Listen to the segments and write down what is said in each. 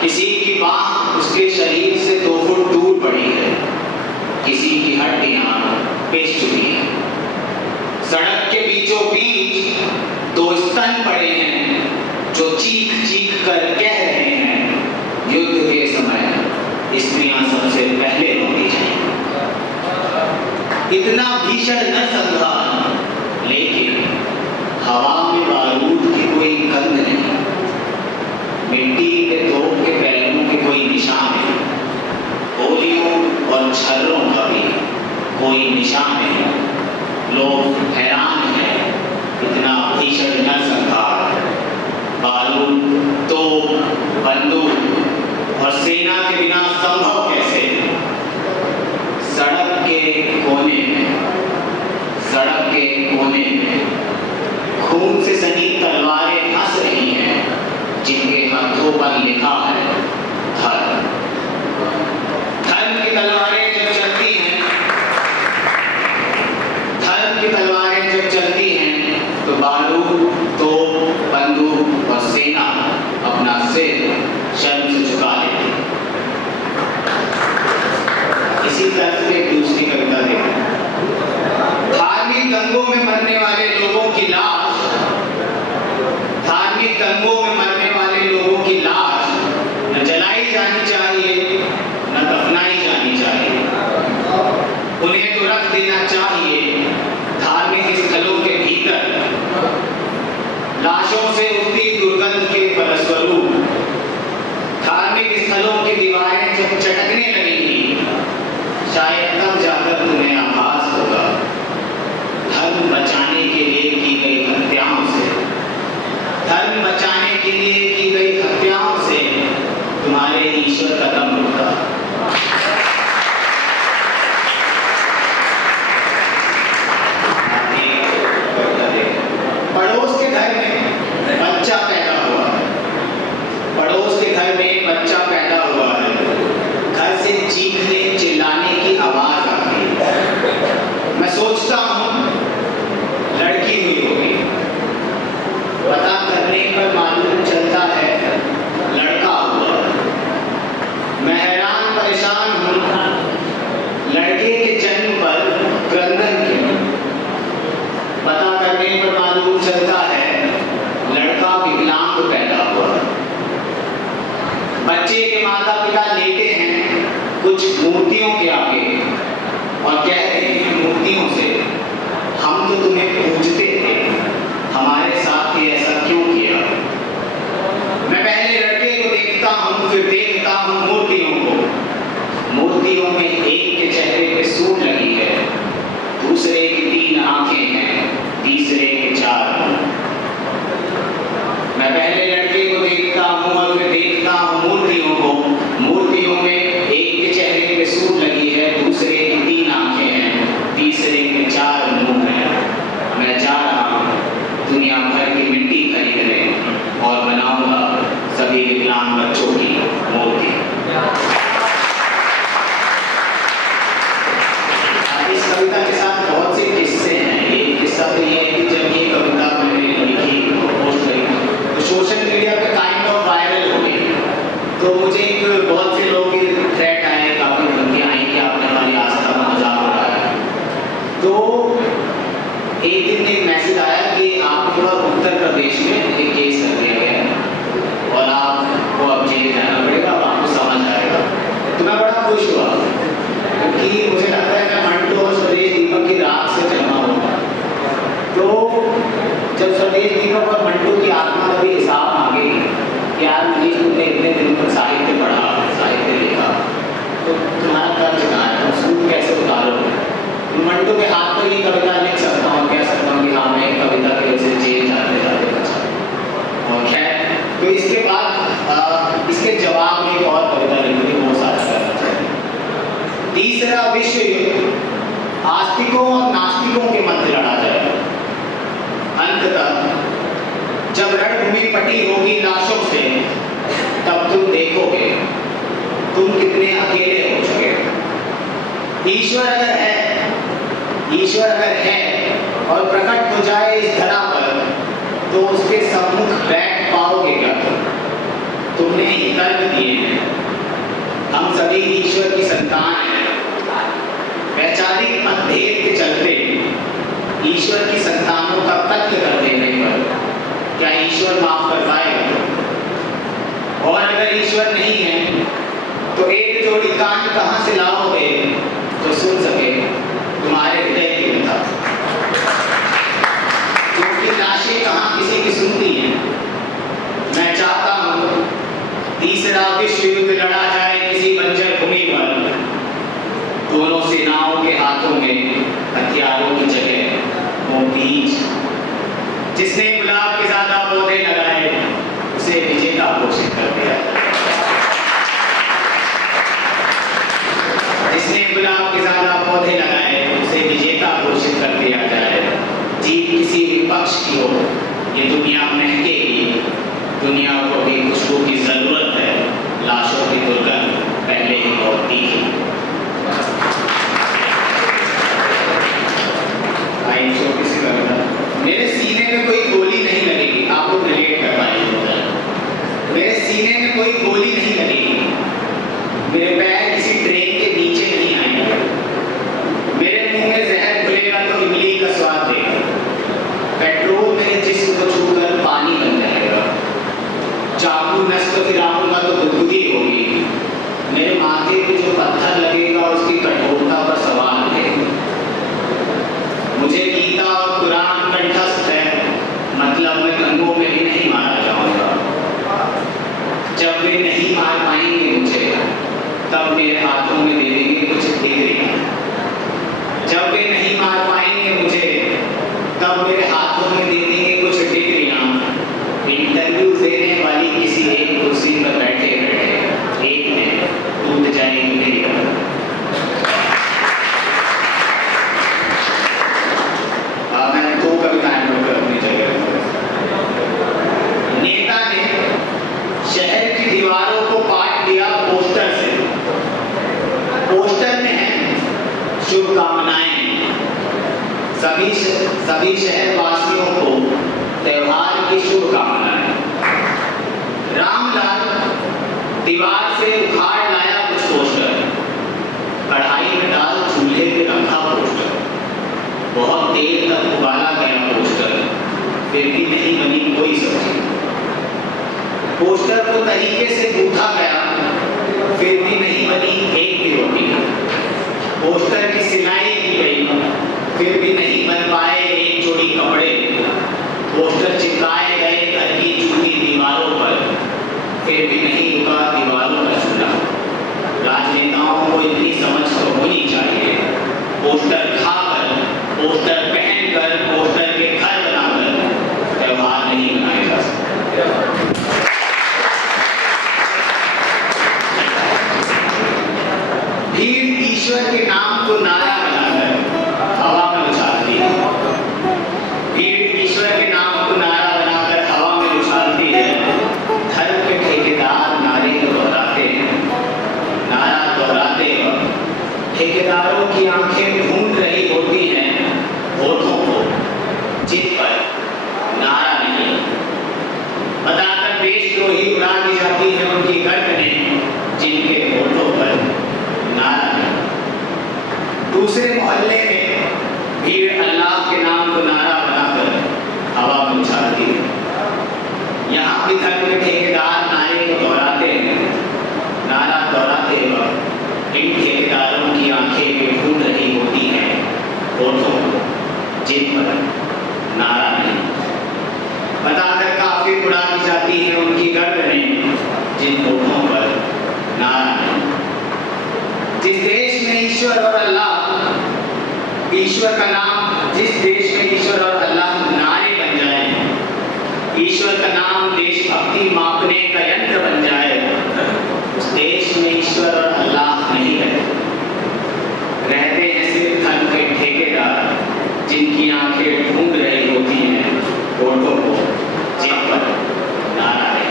किसी की बांह उसके शरीर से 2 फुट दूर पड़ी है, किसी की हड्डियां पिस चुकी हैं। सड़क के बीचों बीच 2 स्तन पड़े हैं जो चीख चीख कर कह रहे हैं, युद्ध के समय स्त्रियां सबसे पहले मारी जाएंगी। इतना भीषण नरसंहार, लेकिन हवा में बारूद की कोई गंध नहीं, मिट्टी के तोप के पहलुओं के कोई निशान नहीं, गोलियों और छर्रों का भी कोई निशान नहीं। लोग हैरान हैं, इतना भीषण नरसंहार, बारूद, तोप, बंदूक और सेना के बिना संभव कैसे? सड़क के कोने में खून से सनी तलवारें हंस रही हैं, जिनके हाथों पर लिखा है धर्म। धर्म की तलवारें जब चलती हैं, तो बारूद, तोप, बंदूक और सेना अपना सिर शर्म से झुका लेती है। इसी तरह से एक दूसरी कविता देखें। धार्मिक दंगों में मरने वाले लोगों की लाश, धार्मिक दंगों में मरने वाले लोगों की लाश न जलाई जानी चाहिए, न दफनाई जानी चाहिए। उन्हें तो रख देना चाहिए धार्मिक स्थलों के भीतर, लाशों से उठती दुर्गंध के फलस्वरूप। धार्मिक स्थलों की दीवारें जब चटकने लगेंगी, शायद तब जाकर तुम्हें आभास होगा धर्म बचाने के लिए की गई हत्याओं से, धर्म बचाने के लिए की गई हत्याओं से तुम्हारे ईश्वर का दम रुका। पड़ोस के घर में बच्चा पैदा हुआ है, पड़ोस के घर में बच्चा पैदा हुआ है, घर से चीखने चिल्लाने की आवाज आती है। मैं सोचता हूँ लड़की हुई होगी, पता करने पर मालूम चलता है लड़का हुआ। मैं हैरान परेशान हूँ लड़के के जन्म पर क्रंदन क्यों, पता करने पर मालूम चलता है लड़का विकलांग पैदा हुआ। बच्चे के माता पिता लेटे हैं कुछ मूर्तियों के आगे और कह रहे हैं मूर्तियों से, हम तो तुम्हें पूजते थे, हमारे साथ ही ऐसा क्यों किया? मैं पहले लड़के को देखता हूँ, फिर देखता हूँ मूर्तियों को। मूर्तियों में एक के चेहरे पे सूट लगी है, दूसरे की 3 आंखें हैं, तीसरे के 4 मुंह। मैं पहले लड़के को देखता हूँ और फिर देखता हूँ मूर्तियों को। मूर्तियों में एक के चेहरे पे सूट लगी है, दूसरे की 3 आंखें हैं, तीसरे के 4 मुंह हैं। मैं जा रहा हूँ दुनिया भर की मिट्टी खरीदने और बनाऊंगा सभी विकलांग बच्चों की मूर्ति। इस कविता के साथ बहुत से किस्से हैं। एक किस्सा तो ये है कि जब ये कविता मैंने लिखी, पोस्ट करी, तो सोशल मीडिया पे काइंड ऑफ वायरल हो गई। तो मुझे एक बहुत से लोग थ्रेट आए, काफी धमकियां आई कि आपने हमारी आस्था का मजाक उड़ाया है। तो एक दिन एक मैसेज आया कि आपके पास उत्तर प्रदेश में एक केस कर दिया गया है और आपको अब जेल जाना पड़ेगा, अब आपको समझ आएगा। तो मैं बड़ा खुश हुआ क्योंकि मुझे लगता है मैं मंटू और स्वदेश दीपक की रात से जन्मा हुआ। तो जब स्वदेश दीपक और मंटू की आत्मा कभी हिसाब मांगेगी कि यार मनीष तुमने इतने दिन पर साहित्य पढ़ा, साहित्य लिखा, तो तुम्हारा कर्ज कहाँ है, तुम सूद कैसे उतारोगे? मंटू के हाथ पर ये कविता लिख सकता हूँ, कह सकता हूँ कि हाँ मैं एक कविता की वजह से जेल जाते जाते बचा। और खैर, तो इसके बाद इसके जवाब में एक और कविता लिखी, वो साझा करना चाहिए। तीसरा विश्व युद्ध आस्तिकों और नास्तिकों के मध्य लड़ा जाएगा। अंततः जब रणभूमि पटी होगी लाशों से, तब तुम देखोगे तुम कितने अकेले हो चुके हो। ईश्वर अगर है और प्रकट हो जाए इस धरा पर, तो उसके सम्मुख बैठ पाओगे क्या? तुमने ही तर्क दिए हैं। हम सभी ईश्वर की संतान हैं। वैचारिक मतभेद के चलते ईश्वर की संतानों का कत्ल कर देने पर क्या ईश्वर माफ कर पाएगा? और अगर ईश्वर नहीं है तो एक जोड़ी कान कहां से लाओगे तो सुन सके तुम्हारे हृदय की व्यथा? क्योंकि लाशें कहां किसी की सुनती हैं। मैं चाहता हूं तीसरा विश्व युद्ध लड़ा जाए किसी बंजर भूमि पर। दोनों सेनाओं के हाथों में हथियारों की जगह वो बीज। जिसने गुलाब के ज्यादा पौधे लगाए उसे विजेता घोषित कर दिया। जिसने गुलाब के ज्यादा पौधे लगाए उसे विजेता घोषित कर दिया जाए। जीत किसी विपक्ष की हो ये दुनिया महकेगी। दुनिया को भी खुशबू की जरूरत है। लाशों की दुर्गंध पहले ही बहुत तीखी। मेरे सीने में कोई गोली नहीं लगेगी। आप लोग रिलेट कर पाएंगे। मेरे सीने में कोई गोली नहीं लगेगी। मेरे पैर किसी ट्रेन के नीचे नहीं आएंगे। मेरे मुंह में जहर खुलेगा तो इमली का स्वाद देगा। पेट्रोल मेरे जिस्म को छूकर पानी बन जाएगा। चाकू नस को गिराऊंगा तो गुदगुदी होगी। मेरे माथे पे जो पत्थर लगेगा उसकी कठोरता पर सवाल है। मुझे गीता और कुरान कंठस्थ है, मतलब मैं गंगों में भी नहीं मारा जाऊंगा। जब वे नहीं मार पाएंगे मुझे तब मेरे हाथों में दे देंगे कुछ डिग्रियां। जब वे नहीं मार पाएंगे मुझे तब मेरे हाथों में दे देंगे कुछ डिग्रियां। इंटरव्यू देने वाली किसी एक कुर्सी पर बैठे बैठे एक दिन टूट जाएगी मेरी कमर। मैं दो कविताएं पढ़कर अपनी जगह। नेता ने शहर की दीवारों को पाट दिया पोस्टर से। पोस्टर में है शुभकामनाएं। सभी शहरवासियों को त्योहार की शुभकामनाएं। रामलाल दीवार से उखाड़ लाया कुछ पोस्टर। कढ़ाई में डाल चूल्हे पे रखा पोस्टर। बहुत देर तक उबाला गया पोस्टर, फिर भी नहीं बनी कोई सब्जी। पोस्टर को तरीके से गूंथा गया, फिर भी नहीं बनी एक भी रोटी। पोस्टर की सिलाई की गई, फिर भी नहीं बन पाए एक जोड़ी कपड़े। पोस्टर चिपकाए गए घर की झुकी दीवारों पर, फिर भी नहीं रुका दीवारों का चूल्हा। राजनेताओं को इतनी समझ तो होनी चाहिए। पोस्टर खाकर, पोस्टर पहनकर, पोस्टर के घर बनाकर त्योहार नहीं मनाए जा सकते। भीड़ ईश्वर के नाम को नारा बनाकर हवा में उछालती है। भीड़ ईश्वर के नाम को नारा बनाकर हवा में उछालती है। धर्म के ठेकेदार नारे को दोहराते हैं। नारा दोहराते वक्त ठेकेदारों की आंखें ढूंढ रही होती हैं होठों को, जिन पर नारा नहीं। बताकर देशद्रोही उड़ा दी जाती है उनकी गर्दनें, जिनके होठों पर नारा नहीं। दूसरे मोहल्ले में भीड़ अल्लाह के नाम को नारा बनाकर हवा में उछालती है। यहाँ भी धर्म के ठेकेदार नारे को दोहराते हैं। नारा दोहराते वक्त इन ठेकेदारों की आंखें भी ढूंढ रही होती हैं होठों को, जिन पर नारा नहीं। बताकर काफी उड़ा दी जाती है उनकी गर्दनें, जिन होठों पर नारा नहीं। जिस देश में ईश्वर और अल्लाह, ईश्वर का नाम, जिस देश में ईश्वर और अल्लाह नारे बन जाए, ईश्वर का नाम देशभक्ति मापने का यंत्र बन जाए, उस देश में ईश्वर और अल्लाह नहीं रहते हैं सिर्फ धर्म के ठेकेदार, जिनकी आंखें ढूंढ रही होती हैं होठों को, जिन पर नारा है।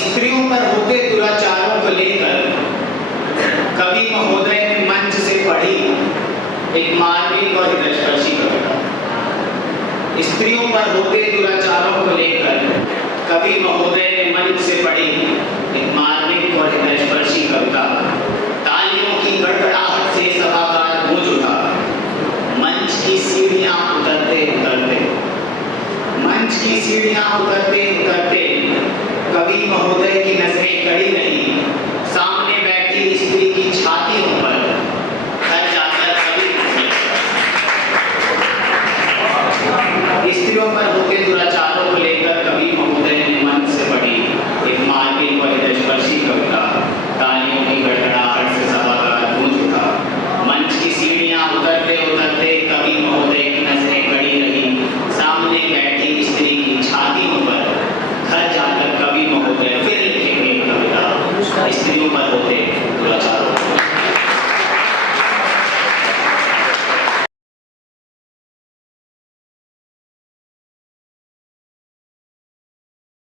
स्त्रियों पर होते दुराचारों को लेकर कवि महोदय ने मंच से पढ़ी एक मार्मिक और हृदयस्पर्शी स्त्रियों पर होते दुराचारों को लेकर कवि महोदय ने मंच से पढ़ी एक मार्मिक और हृदयस्पर्शी कविता। तालियों की गड़गड़ाहट से सभागार गूंज उठा। मंच की सीढ़ियां उतरते उतरते, मंच की सीढ़ियां उतरते उतरते कवि महोदय